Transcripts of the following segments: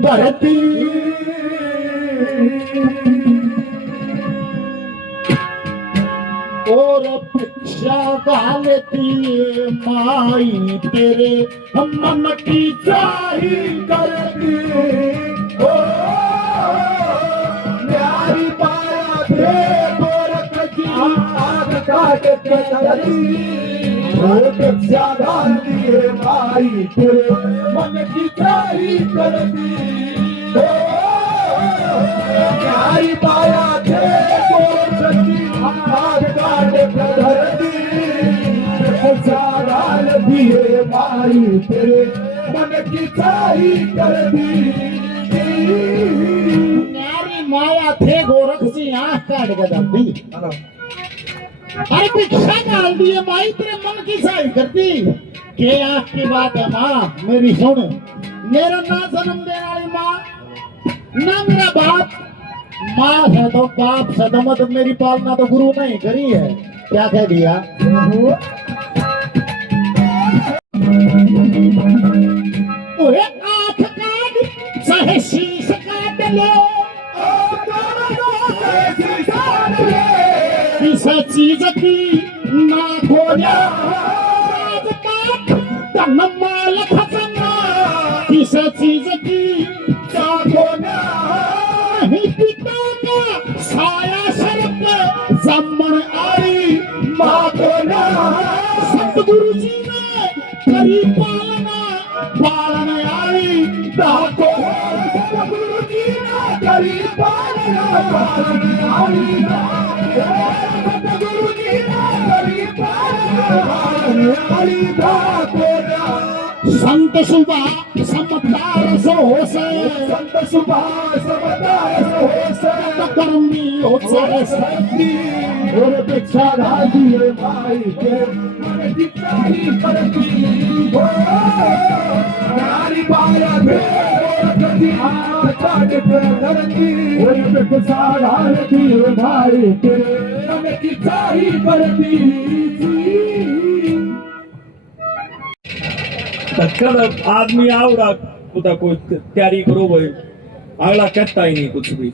भरती और भिक्षा गालती माई तेरे मन की चाही करती ओ प्यारी पाया थे गोरख जी आग काट के धरती और भिक्षा गालती माई तेरे मन की चाही करती ओ प्यारी पाया थे गोरख जी आग काट के धरती साराल दिए माई तेरे मन की चाही कर दी न्यारी माया थे गोरख जी आंख काट के धरती अरे भिक्षा डाल दिए माई तेरे मन की चाही करती के आंख की बात है माँ मेरी सुन मेरा ना जन्म देने वाली माँ ना मेरा बाप माँ है तो बाप से तो मतलब मेरी पालना तो गुरु ने ही करी है क्या कह दिया ओए आँख काट चाहे शीश काट ले किसी चीज की ना खोया राजपाट धन माल खजाना किसी चीज की ना खोया पिता का साया सर पे जमन आई माँ को ना सतगुरु जी ने करी पालना पालन आई को सतगुरु जी ने करी पालना पालन आई सतगुरु जी ने करी पालना पालन आई को संत सुबह समझदार सो से संत सुबह समझदार सो से कर्मी होते सती और भिक्षा डाली है माई के मन की चाही करती हो नारी पाया में कभी हाथ काट के धरती और भिक्षा डाली है माई के मन की चाही करती तत्काल आदमी आवड़ा कुता कोई तैयारी करो भाई अगला कहता ही नहीं कुछ भी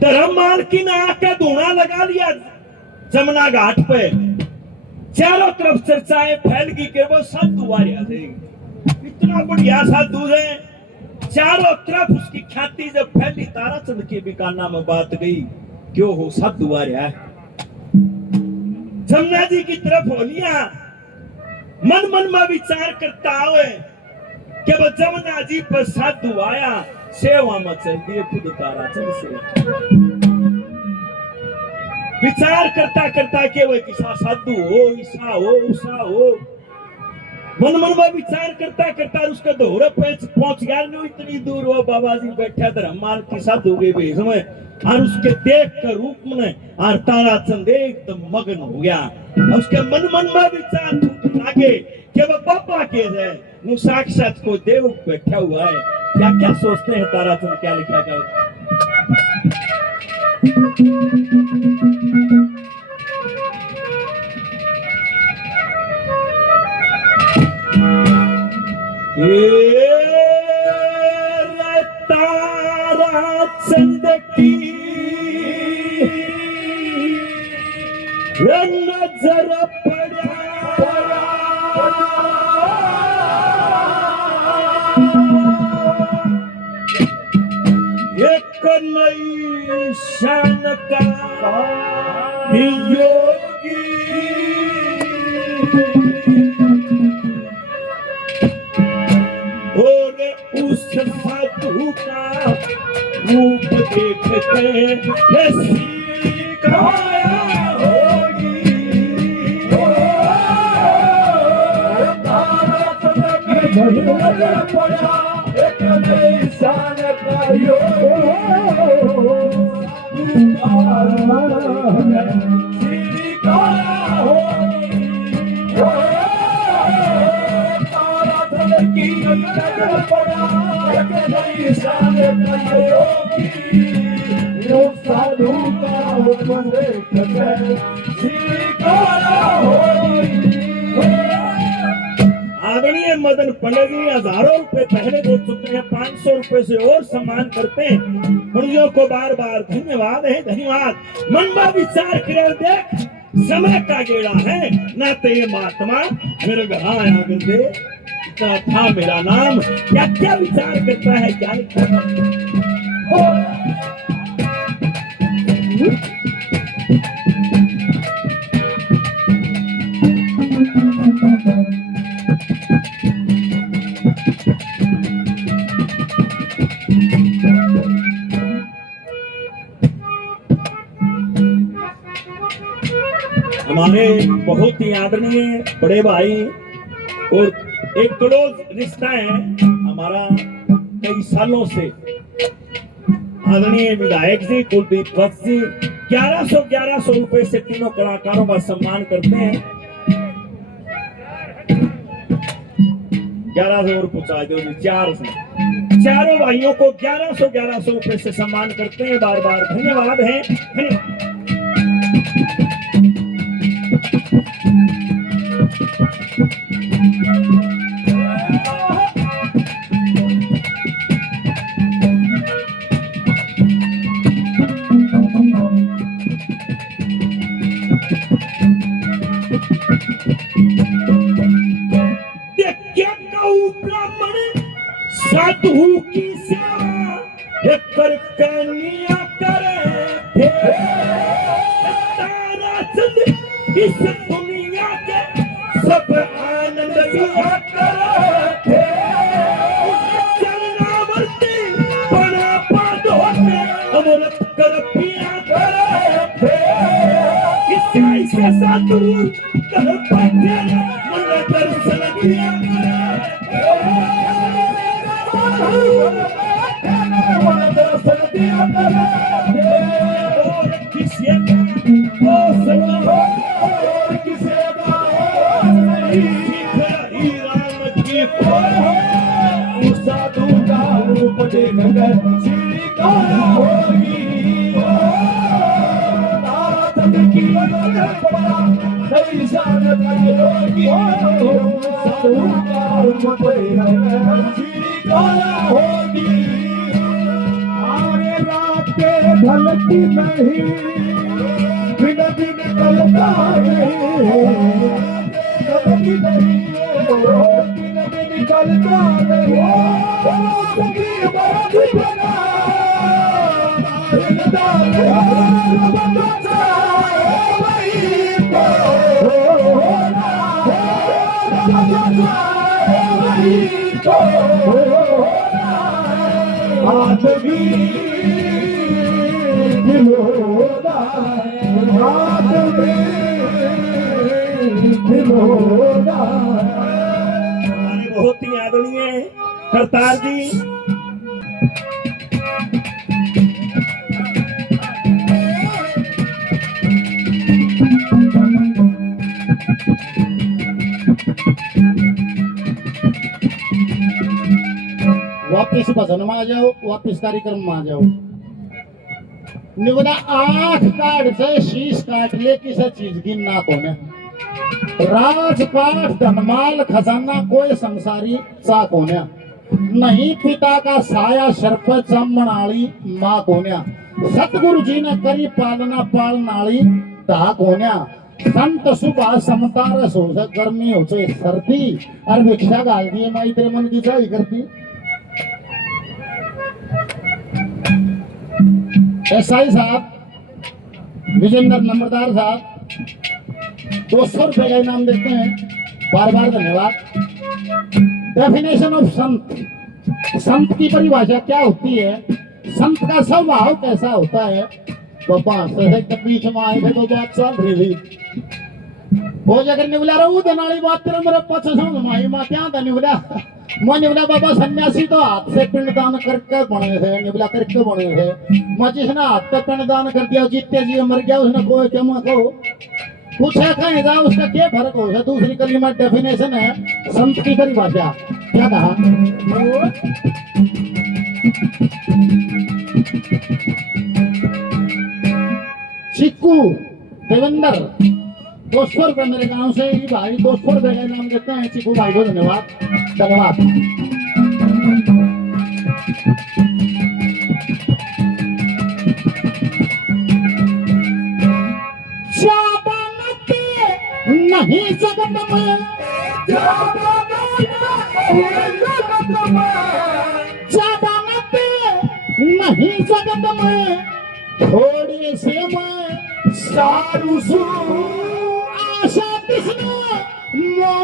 धर्म माल की नाक का धुआं लगा लिया जमुना घाट पे चारों तरफ चर्चाएं फैल गई कि वो साधु आ इतना बढ़िया साधु है चारों तरफ उसकी ख्याति जब फैली ताराचंद के बिकाना में बात गई क्यों हो साधु आ रहा है जमुना जी की तरफ होलियां मन मन में विचार करता आवे कि वो जमुना जी पर साधु आया सेवा में चल दिए खुद ताराचंद से विचार करता करता के वो किसा साधु हो ईसा हो उषा हो मन मन में विचार करता करता उसका दोहरा पहुंच गया नहीं इतनी दूर वो बाबा जी बैठा धर्माल की साधु के भेष में और उसके देख कर रूप में और ताराचंद एकदम मगन हो गया उसके मन मन में विचार लागे कि वो बाबा के है वो साक्षात को देव बैठा हुआ है क्या क्या सोचते हैं ताराचंद क्या लिखा क्या ताराचंद की नजर पड़ा एक नई शान का योगी और उस साधु का रूप देखते सिखाया पड़ा एक नई शान का साधु का हुक्म आदरणीय मदन पंडित जी हजारों रुपए पहले दे चुके हैं, 500 रुपए से और सम्मान करते हैं। मुनियों को बार बार धन्यवाद है, धन्यवाद। मन में विचार कर देख, समय का गेड़ा है ना, ते महात्मा मेरे घर आया कर दे, इतना था मेरा नाम, क्या क्या विचार करता है, क्या हमारे बहुत ही आदरणीय बड़े भाई और एक क्लोज रिश्ता है हमारा कई सालों से, आदरणीय विधायक जी कुलदीप भट्ट जी 1100 रुपए से तीनों कलाकारों का सम्मान करते हैं। 1100 और पूछा दो जी, चारों भाइयों को 1100 रुपए से सम्मान करते हैं, बार बार धन्यवाद है, धन्यवाद। साधु की सेवा कर कन्या करे थे, तारा चंद इस दुनिया के सब आनंद लिया करे थे, चरणावर्ती बड़ा पद होते अमृत कर पिया करे थे, ईसाई से साधु कर बैठे मन दर्शन दिया ढलती नहीं बिन बिन कलता नहीं, ढलती नहीं बिन बिन कलता नहीं, सभी बात बना हिलता नहीं, बता वही तो होना है, वही तो होना है, आदमी हमारे बहुत ही आदरणीय करतार जी वापिस भजन में आ जाओ, वापिस कार्यक्रम में आ जाओ। निवदा 8 कार्ड से शीश काट ले, किसी चीज की ना कोने, राजपाट धनमाल खजाना कोई संसारी चा कोन्या, नहीं पिता का साया शर्फ चमनाली माँ कोन्या, सतगुरु जी ने करी पालना पालनाली धा कोन्या, संत सुबह समता रस हो से गर्मी हो से सर्दी और भिक्षा गाल दिए माई तेरे मन की चाही करती। एसआई साहब विजेंद्र नंबरदार साहब 200 रुपए का इनाम देते हैं, बार बार धन्यवाद। डेफिनेशन ऑफ संत, संत की परिभाषा क्या होती है, संत का स्वभाव कैसा होता है। पापा से बीच में आए थे तो बात चल रही थी, वो जगह निवला रहू दनाली बात तेरा मेरे पछ समझ माई मां क्या था निवला, मैं निवला बाबा सन्यासी तो हाथ से पिंडदान करके बने थे, निवला करके बने थे, मैं जिसने हाथ से पिंडदान कर दिया जीते जी मर गया, उसने कोई क्या को कुछ है कहीं था, उसका क्या फर्क हो गया। दूसरी कलीमा डेफिनेशन है संत की परिभाषा, क्या कहा, चिक्कू देवेंद्र ₹200 मेरे गांव से ही भाई ₹200 का इनाम देते हैं चिकू भाई को। धन्यवाद धन्यवाद। ज्यादा नते नहीं जगत में, ज्यादा नते नहीं जगत में, थोड़ी से मैं सारू सू आशा कृष्ण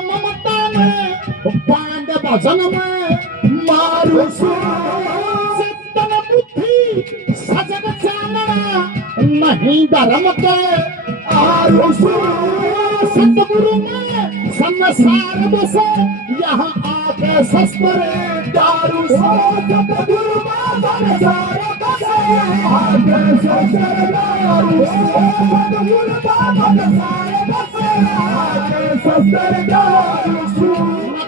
ममता में बांध भजन में मारू सू चित्तन बुद्धि सजग जानना नहीं धर्म के आरू सू सतगुरु में संसार बसे यहाँ आके शस्त्र दारू सू सतगुरु में संसार बसे आके शस्त्र दारू सू सतगुरु में संसार बसे आके शस्त्र दारू सू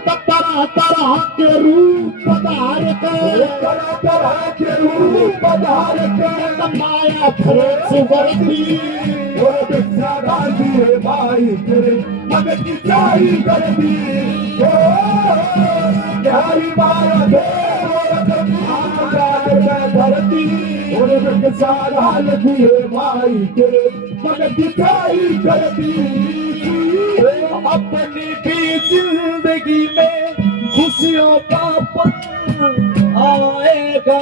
तरह तरह के रूप धार के, तरह तरह के रूप धार के माया फरेक सुगरती और भिक्षा डाली है भाई तेरे मगर की चाही कर दी ओ प्यारी माया दे और धरती और भिक्षा डाली है भाई तेरे मगर की चाही कर दी। अपनी भी जिंदगी में खुशियों का पल आएगा,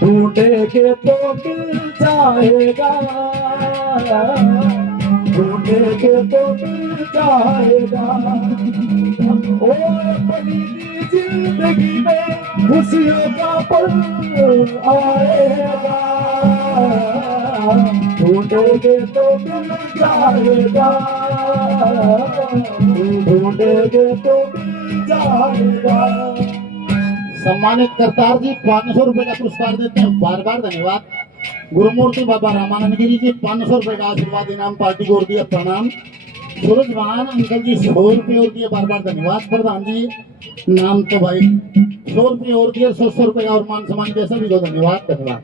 ढूंढेंगे तो मिल जाएगा, ढूंढेंगे तो मिल जाएगा। और अपनी जिंदगी में खुशियों का पल आएगा, ढूंढेंगे तो मिल जाएगा, ढूंढेंगे तो मिल जाएगा। सम्मानित करतार जी ₹500 का पुरस्कार देते हैं, बार बार धन्यवाद। गुरुमूर्ति बाबा रामानंद गिरी जी ₹500 का आशीर्वाद इनाम पार्टी को और दिया, प्रणाम। सूरज महान अंकल जी ₹100 और दिए, बार बार धन्यवाद। प्रधान जी नाम तो भाई ₹100 और दिए, ₹100 का और मान सम्मान दिया, सभी को धन्यवाद धन्यवाद।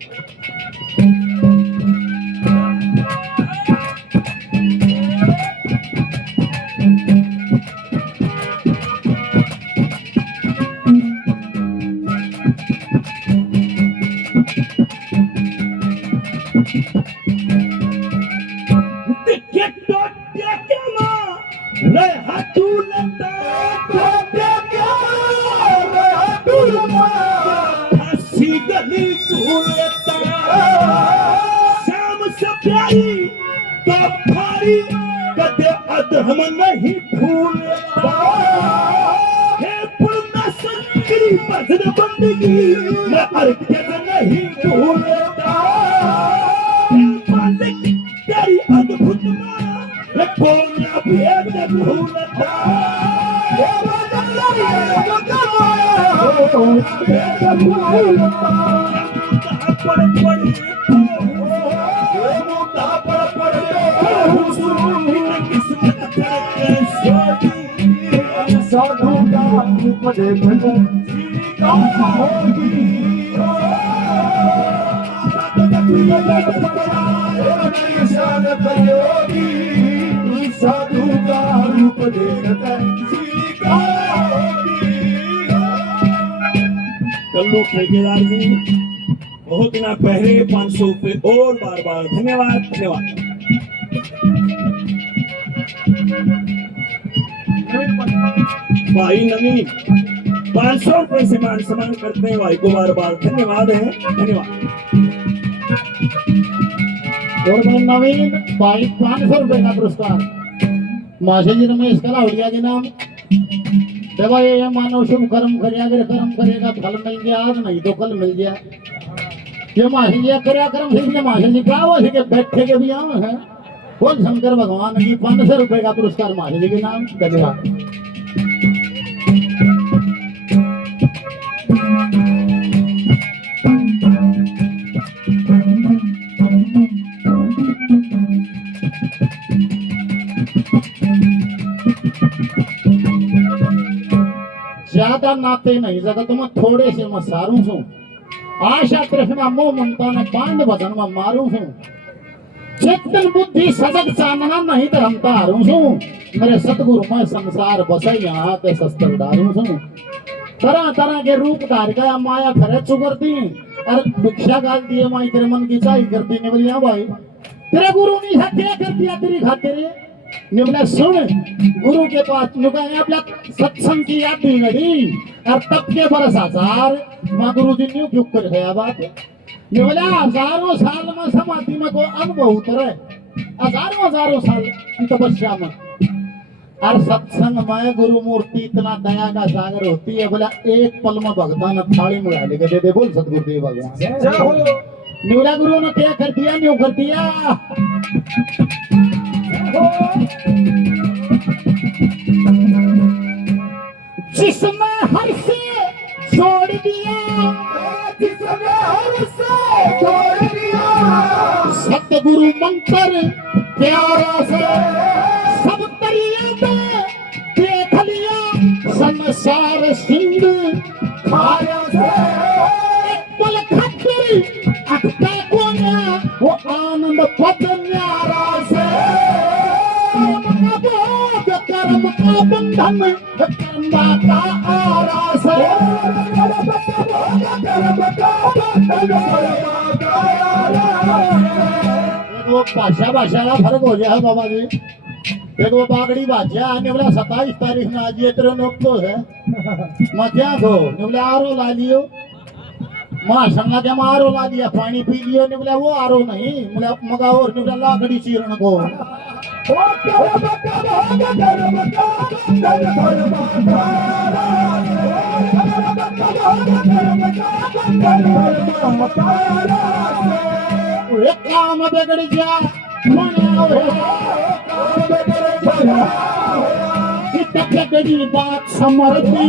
हम नहीं भूलता है पुरना संगरी भजन बंदगी मैं अर्घ्य नहीं भूलता मालिक तेरी अद्भुत माया बोलना भेद भूलता साधु का रूप देखकर साधु का रूप देखकर कल्लू ठेकेदार जी बहुत दिन पहले 500 रुपये और बार बार धन्यवाद धन्यवाद। भाई नवीन 500 रुपये से मान सम्मान करते हैं भाई को बार बार धन्यवाद है धन्यवाद। और नवीन भाई 500 रुपये का पुरस्कार माशे जी रमेश कलावड़िया के नाम। देवा ये मानव शुभ कर्म करे, अगर कर्म करेगा फल मिल गया आज नहीं तो कल मिल गया। ये माशे जी कर्या कर्म ठीक है, माशे जी क्या वो के बैठे के भी आम है बोल शंकर भगवान की 500 रुपये का पुरस्कार माशे जी के नाम धन्यवाद। ज्यादा नाते नहीं जगत में थोड़े से मैं सारू छू, आशा कृष्णा मोह ममता ने बांध भजन में मारू छू। चेतन बुद्धि सजग चानना नहीं धर्म तारू छू मेरे सतगुरु मैं संसार बसाई यहाँ के शस्त्र डारू छू तरह तरह के रूप धार गया माया खरे चुगरती और भिक्षा गाल दिए माई तेरे मन की चाही करती ने बोली हाँ भाई तेरे गुरु ने क्या कर दिया तेरी खातिर ने बोला सुन गुरु के पास नुका आपल्या सत्संग की याद दी घड़ी और तब के बरस हजार माँ गुरु जी ने क्यों कर गया बात ने बोला हजारों साल में समाधि में को अनुभव उतरे हजारों साल की तपस्या में और सत्संग में गुरु मूर्ति इतना दया का सागर होती है बोला एक पल में भगवान थाली में डाले के दे दे बोल सतगुरुदेव भगवान न्यूला गुरु ने क्या कर दिया न्यू कर दिया जिसने हर से छोड़ दिया जिसने हर से छोड़ दिया सतगुरु मंत्र प्यारा से सब तरिया में देख लिया संसार सिंह खाया से एक पल खातिर अटका कोना वो आनंद पद न्यारा से कर्म का बंधन कर्मा का आरा से वो भाषा का फर्क हो गया है बाबा जी एक वो बागड़ी भाषा ने बोला 27 तारीख में आज ये तेरे नोकतो है मैं क्या को ने बोला आरो ला लियो मां संगा के मारो ला दिया पानी पी लियो ने बोला वो आरो नहीं बोला मगा और ने बोला लाकड़ी चीरन को एक काम बिगड़ गया बिगड़ी बात समझती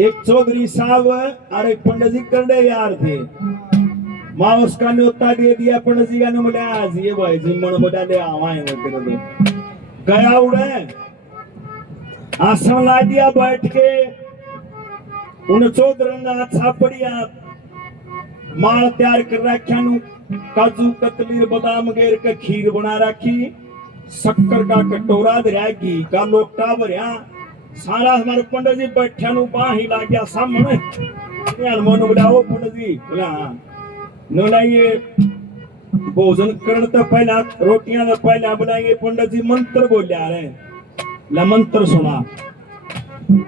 एक चौधरी साहब और एक पंडित जी करने यार थे माँ उसका न्योता दे दिया पंडित जी का ने बोला आज ये भाई जी मन बोला ले आवाए गया उड़े आसन ला दिया बैठ के उन चौधरी छापड़िया माल तैयार कर रखा काजू कतलीर बादाम गेर के खीर बना रखी शक्कर का कटोरा धरिया घी का लोटा भरिया सारा हमारे पंडित जी बैठे बाही ला गया सामने यार मोन बुलाओ पंडित जी बोला हाँ ये भोजन करने तो पहला रोटियां तो पहला बुलाएंगे पंडित जी मंत्र बोल आ रहे ला मंत्र सुना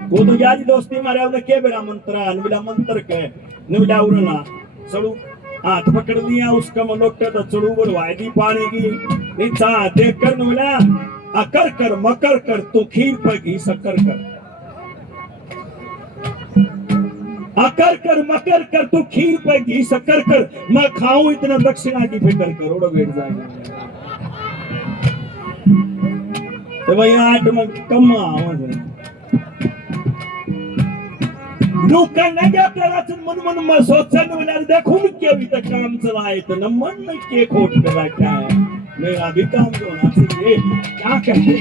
वो तो यारी दोस्ती मारे उन्हें क्या बेरा मंत्र बोला मंत्र कहे न बोला उड़ना चलू हाथ पकड़ दिया उसका मनोक्ट तो चढ़ू बोलवाई दी पानी की नीचा देख कर न बोला अकर कर मकर कर तू खीर पर घी शक्कर कर अकर कर मकर कर तू खीर पर घी शक्कर कर मैं खाऊं इतना दक्षिणा की फिक्र करोड़ों बैठ जाएगा तो भाई 8 में कम मन में सोचने वाला देखो क्या अभी तक काम चलाए तो न मन में के खोट कर रखा है मेरा भी काम जो होना चाहिए क्या कहते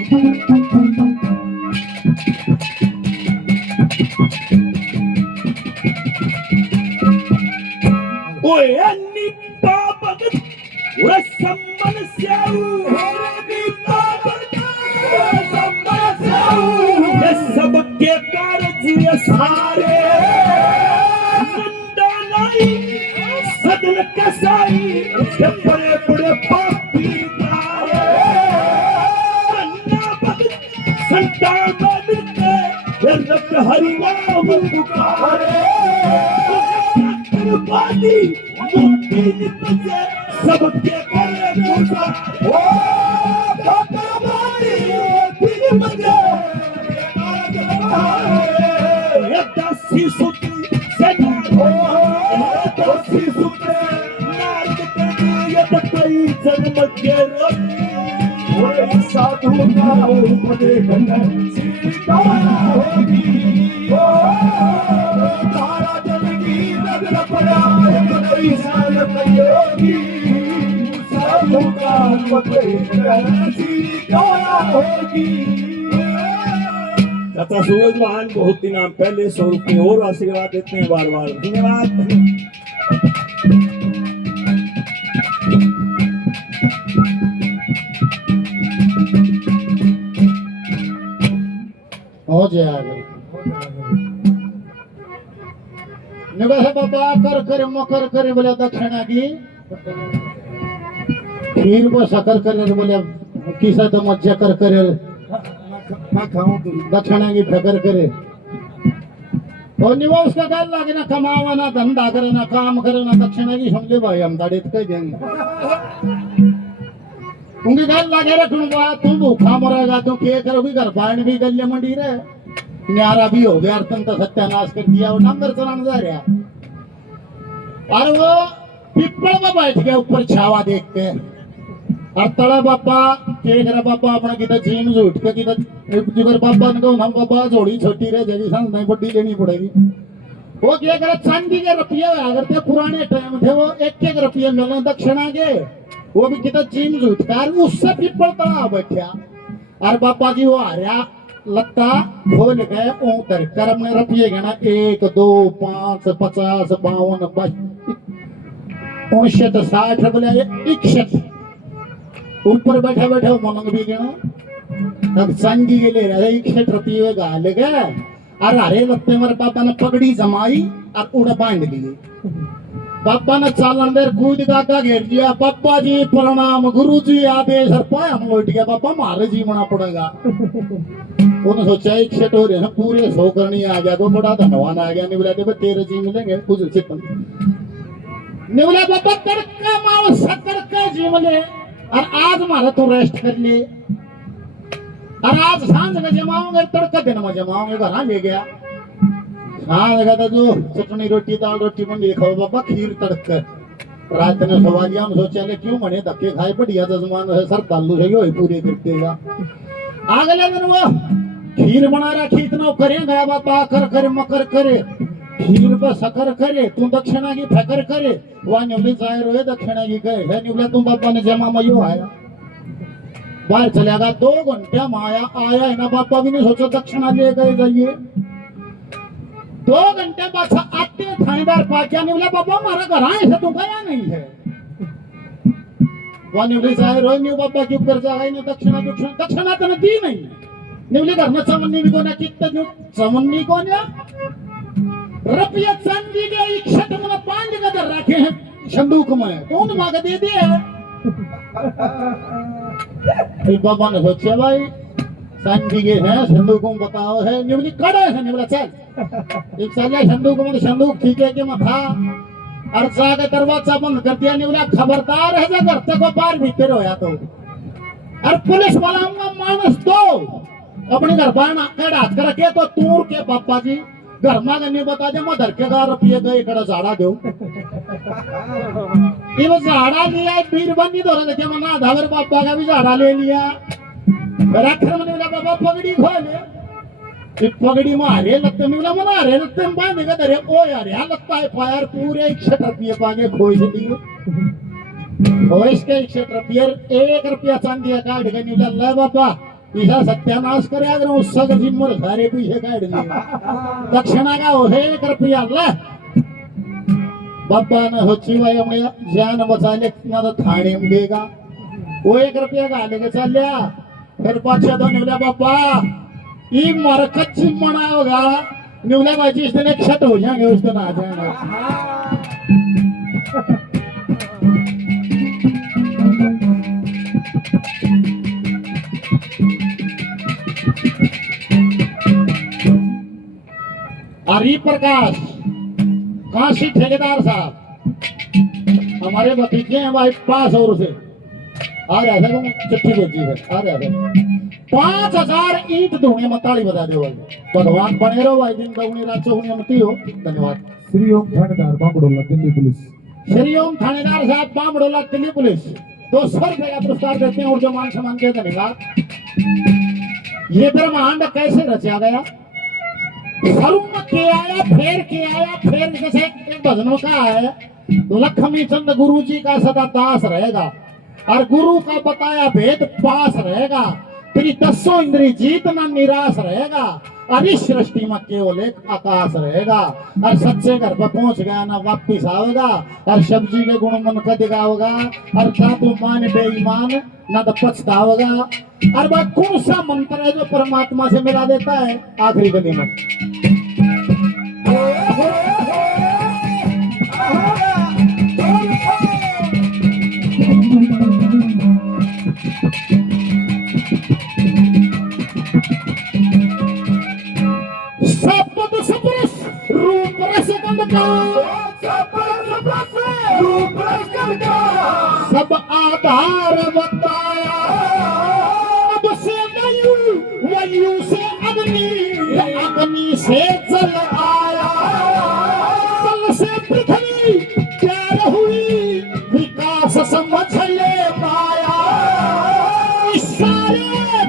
ओए अन्नी पापक रसमन स्याऊ होगी पापक रसमन स्याऊ ये सब के कारज ये सारे मुंडा नहीं सदन कसाई ये बड़े बड़े पापी संतान मिलते रब हरि नाम पुकारे बादी मुक्ति निपजे सबके करे पुकार ओ बजे ये दासी सुती से दासी सुते नाच कर ये तकई जन्म के रोटी साधु का उपदेश सीता होगी तारा जल की नजर पड़ा कई साल योगी साधु का उपदेश सीता होगी। चाचा सूरज महान बहुत दिनों पहले 100 रुपये और आशीर्वाद देते हैं बार बार धन्यवाद। हो जाएगा निवास बाबा कर कर मकर करे बोले दक्षिणा की खीर को शकर करे बोले किसा तो मज्जा कर करे दक्षिणा की फकर करे और निवास उसका गाल लागे ना कमावा ना धंधा करे ना काम करे ना दक्षिणा की समझे भाई हम दाड़े कह देंगे उनके घर लगे रखूंगा तुम भूखा मरेगा तो क्या करोगी घर बाढ़ भी गले मंडी रहे न्यारा भी हो गया तुम तो सत्यानाश कर दिया वो नंबर चलाने जा रहा और वो पिपल में बैठ गया ऊपर छावा देख के और तड़ा बापा के करे बापा अपना किधर जीम उठ के किधर जुगर बापा ने कहा हम बापा जोड़ी छोटी रहे जगी सांस नहीं बड्डी लेनी पड़ेगी वो क्या करे चांदी के रुपये अगर थे पुराने टाइम थे वो एक रुपये मिलने दक्षिणा के वो भी कितना चीन जुटकार उससे पिपल तला बैठा और बापा जी वो आ रहा लगता खोल गए उतर कर्म ने रुपये गना 1 2 5 50 52 59 60 बोले 61 ऊपर बैठा बैठा मनंग भी गना तब संगी के ले रहे 61 रुपये गाल गए और अरे लगते मेरे पापा ने पगड़ी जमाई और उड़ा बांध ली पापा ने चालन देर कूद काका घेर दिया पापा जी प्रणाम गुरु जी आदेश और पाया हम उठ गया पापा मारे जी मना पड़ेगा उन्होंने सोचा 61 हो रहे हैं पूरे 100 करनी आ गया तो बड़ा धनवान आ गया निवला दे तेरे जी मिलेंगे कुछ चित निवला पापा तड़का मारो 70 का जी मिले और आज मारा तो रेस्ट कर ले और आज सांझ में जमाऊंगे तड़का दिन में जमाऊंगे घर ले गया हाँ लगा था जो चटनी रोटी दाल रोटी मंडी खाओ बाबा खीर तड़क रात ने सवालिया हम सोचा ले क्यों मने धक्के खाए बढ़िया जजमान है सर तालू है यो पूरे करते जा अगले दिन वो खीर बना रखी इतना करे गया बाबा कर करे मकर करे खीर पर शकर करे तू दक्षिणा की फकर करे वह निवली जाए रोए दक्षिणा की कहे है निवला तुम बाबा ने जमा मयो आया बाहर चलेगा 2 घंटे में आया है ना बाबा भी नहीं सोचा दक्षिणा ले गए जाइए 2 घंटे बाद आते थानेदार पाकिया निवला बाबा हमारा घर आए से तू गया नहीं है वह निवली चाहे रोई न्यू बाबा क्यों कर जाएगा इन्हें दक्षिणा तो दी नहीं निवली घर में चमन्नी भी कोने कितने जो चमन्नी कोने रुपया चांदी के 61 में 5 गदर रखे हैं संदूक में कौन मांग दे दिए बाबा ने सोचा भाई चांदी के हैं संदूक में बताओ है निवली कड़े है निवला चल एक साल संदूक में संदूक ठीक है कि मथा और जाके दरवाजा बंद कर दिया निवला खबरदार है घर तक को बाहर भीतर होया तो और पुलिस वाला मानस दो अपने घर बाहर कड़ा हाथ कर रखे तो तूर के पापा जी घर में नहीं बता दे मैं धर के गार रुपये गए कड़ा झाड़ा दो ये वो झाड़ा लिया बीर बंदी तो देखे मना धावर पापा का भी झाड़ा ले लिया रखर में निवला बाबा पगड़ी खोले पगड़ी मारे लगते निवला मना रे लगते बांधे का धरे ओ यार यहाँ लगता है फायर पूरे 61 रुपये पागे खोई से लिए और इसके 61 रुपये 1 रुपया चांदी का काट के निवला ले बाबा इसा सत्यानाश करे अगर उसका जिम्मर सारे पीछे काट लिए दक्षिणा का हो 1 रुपया ले बाबा ने सोची भाई हमने जान बचा ले ना तो थाने में देगा वो 1 रुपया का लेके चल लिया फिर पाछा तो निवला बाबा ये मरकत मना होगा निवला भाई जिस दिन 61 हो जाएंगे उस दिन आ जाएंगे हरि प्रकाश काशी ठेकेदार साहब हमारे भतीजे हैं भाई 500 से आ रहा था चिट्ठी भेजी है आ रहा था 5000 ईंट धोने में ताली बजा दो भाई। भगवान बने रहो भाई, दिन दौनी रात चौनी मती हो। धन्यवाद। श्री ओम थानेदार बामड़ोला दिल्ली पुलिस। श्री ओम थानेदार साहब बामड़ोला दिल्ली पुलिस 200 रुपए का पुरस्कार देते हैं और जो मान सम्मान के धन्यवाद। ये ब्रह्मांड कैसे रचा गया? सरुम के आया फिर जैसे एक भजनों का है, लक्ष्मी चंद गुरु जी का सदा दास रहेगा और गुरु का बताया भेद पास रहेगा। तेरी 10 इंद्री जीत ना निराश रहेगा और इस सृष्टि में केवल एक आकाश रहेगा। और सच्चे घर पर पहुंच गया ना वापिस आवेगा और सब्जी के गुण मन का दिखाओगा और ना तो मान बेईमान ना तो पछताओगा। और वह कौन सा मंत्र है जो परमात्मा से मिला देता है? आखिरी गली में सब आधार बताया। अब से वायु से अग्नि से जल आया। जल से पृथ्वी प्यार हुई, विकास समझ ले पाया। इस सारे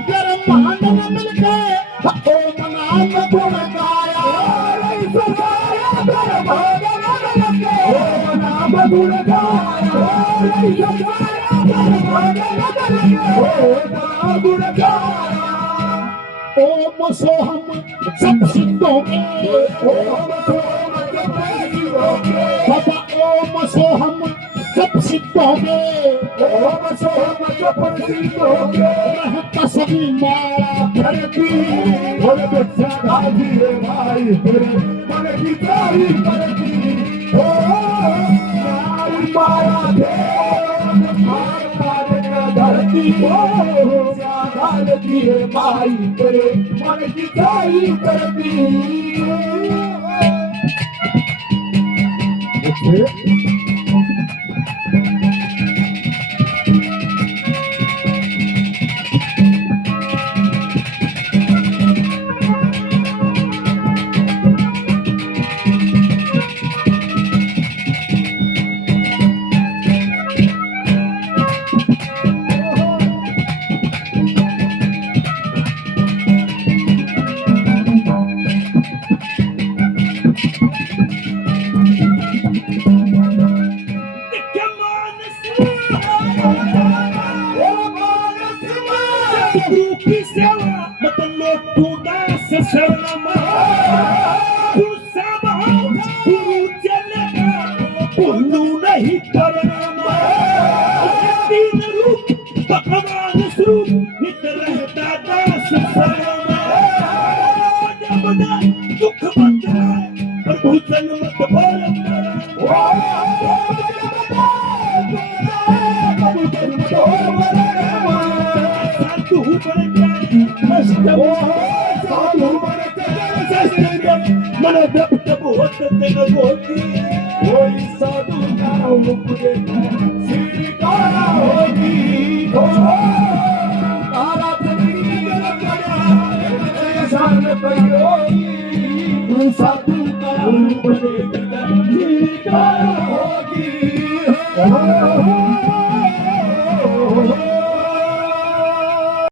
ब्रह्मांड में मिलके ओम नाम गुण गाया। गुण ओम सोहम सब सिद्धों के बाबा ओम सोहम सब सिद्धों के रहता सभी माया धरती और बच्चा दादी रे भाई मन की तारी करती हो माया धरती हो धरती है माई तेरे मन की तारी करती। दुख मत प्रभु जन्मत मन जब होते होती कोई साधु नाम मुझे श्री काला होगी तारा शान साधु का होगी।